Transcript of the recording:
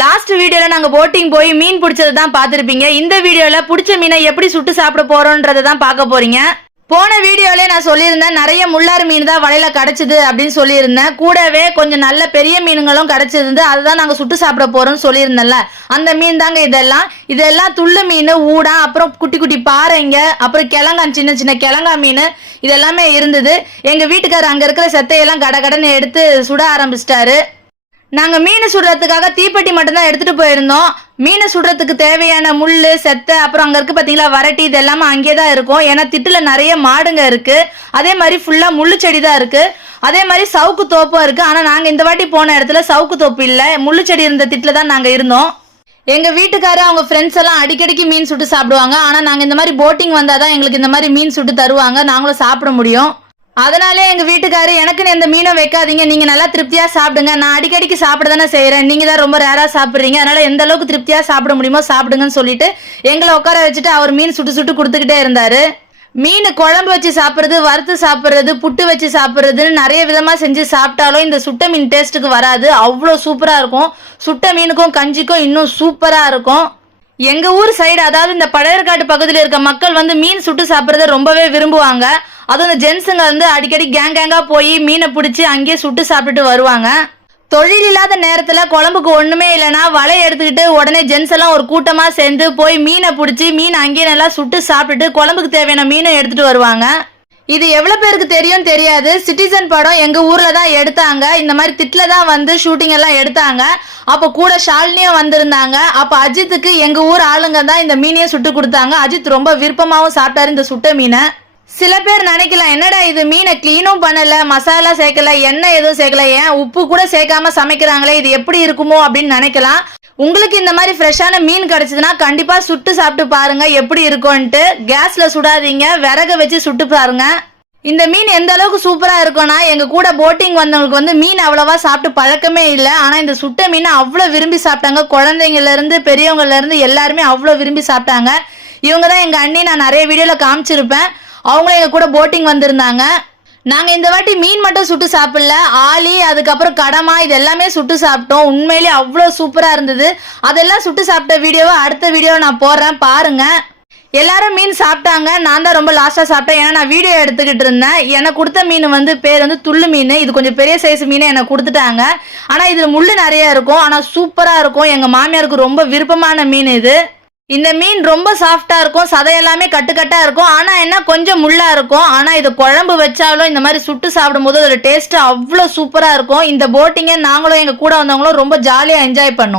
Last வீடியோல நாங்க boating போய் மீன் பிடிச்சதை தான் பார்த்திருப்பீங்க. இந்த வீடியோல பிடிச்ச மீனை எப்படி சுட்டு சாப்பிட போறோம்ன்றதை தான் பார்க்க போறீங்க. போன வீடியோல நான் சொல்லியிருந்தேன் நிறைய முள்ளாறு மீன் தான் வலையில கிடைச்சது அப்படின்னு சொல்லியிருந்தேன். கூடவே கொஞ்சம் நல்ல பெரிய மீன்களும் கிடைச்சிருந்து அதுதான் நாங்க சுட்டு சாப்பிட போறோம்னு சொல்லியிருந்தேன்ல. அந்த மீன் தாங்க இதெல்லாம் துள்ளு மீன், ஊடா, அப்புறம் குட்டி குட்டி பாறைங்க, அப்புறம் கிழங்கான், சின்ன சின்ன கிழங்கா மீன் இதெல்லாமே இருந்தது. எங்க வீட்டுக்காரர் அங்க இருக்கிற செத்தையெல்லாம் கடகடன்னு எடுத்து சுட ஆரம்பிச்சிட்டாரு. நாங்க மீன் சுடுறதுக்காக தீப்பெட்டி மட்டும்தான் எடுத்துட்டு போயிருந்தோம். மீனை சுடுறதுக்கு தேவையான முள்ளு, செத்தை, அப்புறம் அங்க இருக்கு பாத்தீங்களா வரட்டி, இது எல்லாமே அங்கேதான் இருக்கும். ஏன்னா திட்டுல நிறைய மாடுங்க இருக்கு. அதே மாதிரி ஃபுல்லா முள்ளு செடி தான் இருக்கு. அதே மாதிரி சவுக்கு தோப்பும் இருக்கு. ஆனா நாங்க இந்த வாட்டி போன இடத்துல சவுக்கு தோப்பு இல்ல, முள்ளு செடி இருந்த திட்டுல தான் நாங்க இருந்தோம். எங்க வீட்டுக்காரு அவங்க ஃப்ரெண்ட்ஸ் எல்லாம் அடிக்கடிக்கு மீன் சுட்டு சாப்பிடுவாங்க. ஆனா நாங்க இந்த மாதிரி போட்டிங் வந்தாதான் எங்களுக்கு இந்த மாதிரி மீன் சுட்டு தருவாங்க, நாங்களும் சாப்பிட முடியும். அதனாலே எங்க வீட்டுக்காரு எனக்குன்னு இந்த மீனை வைக்காதீங்க, நீங்க நல்லா திருப்தியா சாப்பிடுங்க, நான் அடிக்கடிக்கு சாப்பிட தானே செய்யறேன், நீங்க தான் ரொம்ப ரேரா சாப்பிடுறீங்க, அதனால எந்த அளவுக்கு திருப்தியா சாப்பிட முடியுமோ சாப்பிடுங்கன்னு சொல்லிட்டு எங்களை உட்கார வச்சுட்டு அவர் மீன் சுட்டு சுட்டு கொடுத்துக்கிட்டே இருந்தாரு. மீன் குழம்பு வச்சு சாப்பிட்றது, வறுத்து சாப்பிட்றது, புட்டு வச்சு சாப்பிட்றதுன்னு நிறைய விதமா செஞ்சு சாப்பிட்டாலும் இந்த சுட்ட மீன் டேஸ்ட்டுக்கு வராது. அவ்வளோ சூப்பரா இருக்கும். சுட்ட மீனுக்கும் கஞ்சிக்கும் இன்னும் சூப்பரா இருக்கும். எங்க ஊர் சைடு, அதாவது இந்த பழையர்காட்டு பகுதியில் இருக்க மக்கள் வந்து மீன் சுட்டு சாப்பிட்றத ரொம்பவே விரும்புவாங்க. அதுவும் இந்த ஜென்ஸுங்க வந்து அடிக்கடி கேங்கா போய் மீனை பிடிச்சி அங்கேயே சுட்டு சாப்பிட்டுட்டு வருவாங்க. தொழில் இல்லாத நேரத்துல குழம்புக்கு ஒண்ணுமே இல்லைன்னா வலை எடுத்துக்கிட்டு உடனே ஜென்ஸ் எல்லாம் ஒரு கூட்டமா சேர்ந்து போய் மீனை பிடிச்சி மீன் அங்கேயே நல்லா சுட்டு சாப்பிட்டுட்டு குழம்புக்கு தேவையான மீனை எடுத்துட்டு வருவாங்க. இது எவ்வளவு பேருக்கு தெரியும் தெரியாது. சிட்டிசன் படம் எங்க ஊர்ல தான் எடுத்தாங்க. இந்த மாதிரி திட்ல தான் வந்து ஷூட்டிங் எல்லாம் எடுத்தாங்க. அப்ப கூட ஷாலினியும் வந்திருந்தாங்க. அப்ப அஜித்துக்கு எங்க ஊர் ஆளுங்க தான் இந்த மீனையும் சுட்டு கொடுத்தாங்க. அஜித் ரொம்ப விருப்பமாவும் சாப்பிட்டாரு இந்த சுட்ட மீனை. சில பேர் நினைக்கலாம், என்னடா இது மீனை கிளீனும் பண்ணல, மசாலா சேர்க்கல, எண்ணெய் எதுவும் சேர்க்கல, ஏன் உப்பு கூட சேர்க்காம சமைக்கிறாங்களே, இது எப்படி இருக்குமோ அப்படின்னு நினைக்கலாம். உங்களுக்கு இந்த மாதிரி ஃப்ரெஷ்ஷான மீன் கிடைச்சதுன்னா கண்டிப்பா சுட்டு சாப்பிட்டு பாருங்க எப்படி இருக்கும்ட்டு. கேஸ்ல சுடாதீங்க, விறகு வச்சு சுட்டு பாருங்க. இந்த மீன் எந்த அளவுக்கு சூப்பரா இருக்கும்னா, எங்க கூட போட்டிங் வந்தவங்களுக்கு வந்து மீன் அவ்வளவா சாப்பிட்டு பழக்கமே இல்லை. ஆனா இந்த சுட்ட மீனை அவ்வளவு விரும்பி சாப்பிட்டாங்க. குழந்தைங்கள்ல இருந்து பெரியவங்கல இருந்து எல்லாருமே அவ்வளவு விரும்பி சாப்பிட்டாங்க. இவங்க தான் எங்க அண்ணி, நான் நிறைய வீடியோல காமிச்சிருப்பேன். அவங்களும் எங்க கூட போட்டிங் வந்திருந்தாங்க. நாங்க இந்த வாட்டி மீன் மட்டும் சுட்டு சாப்பிடல, ஆலி, அதுக்கப்புறம் கடமா, இது எல்லாமே சுட்டு சாப்பிட்டோம். உண்மையிலேயே அவ்வளோ சூப்பரா இருந்தது. அதெல்லாம் சுட்டு சாப்பிட்ட வீடியோவை அடுத்த வீடியோவை நான் போடுறேன், பாருங்க. எல்லாரும் மீன் சாப்பிட்டாங்க. நான் தான் ரொம்ப லாஸ்டா சாப்பிட்டேன். ஏன்னா நான் வீடியோ எடுத்துக்கிட்டு இருந்தேன். எனக்கு கொடுத்த மீன் வந்து பேர் வந்து துள்ளு மீன். இது கொஞ்சம் பெரிய சைஸ் மீனை எனக்கு கொடுத்துட்டாங்க. ஆனா இதுல முள்ளு நிறைய இருக்கும். ஆனா சூப்பரா இருக்கும். எங்க மாமியாருக்கு ரொம்ப விருப்பமான மீன் இது. இந்த மீன் ரொம்ப சாஃப்டா இருக்கும். சதை எல்லாமே கட்டுக்கட்டா இருக்கும். ஆனா என்ன, கொஞ்சம் முள்ளா இருக்கும். ஆனா இது குழம்பு வச்சாலும் இந்த மாதிரி சுட்டு சாப்பிடும் போது அதோட டேஸ்ட் அவ்வளவு சூப்பரா இருக்கும். இந்த போட்டிங்க நாங்களும் எங்க கூட வந்தவங்களும் ரொம்ப ஜாலியா என்ஜாய் பண்ணோம்.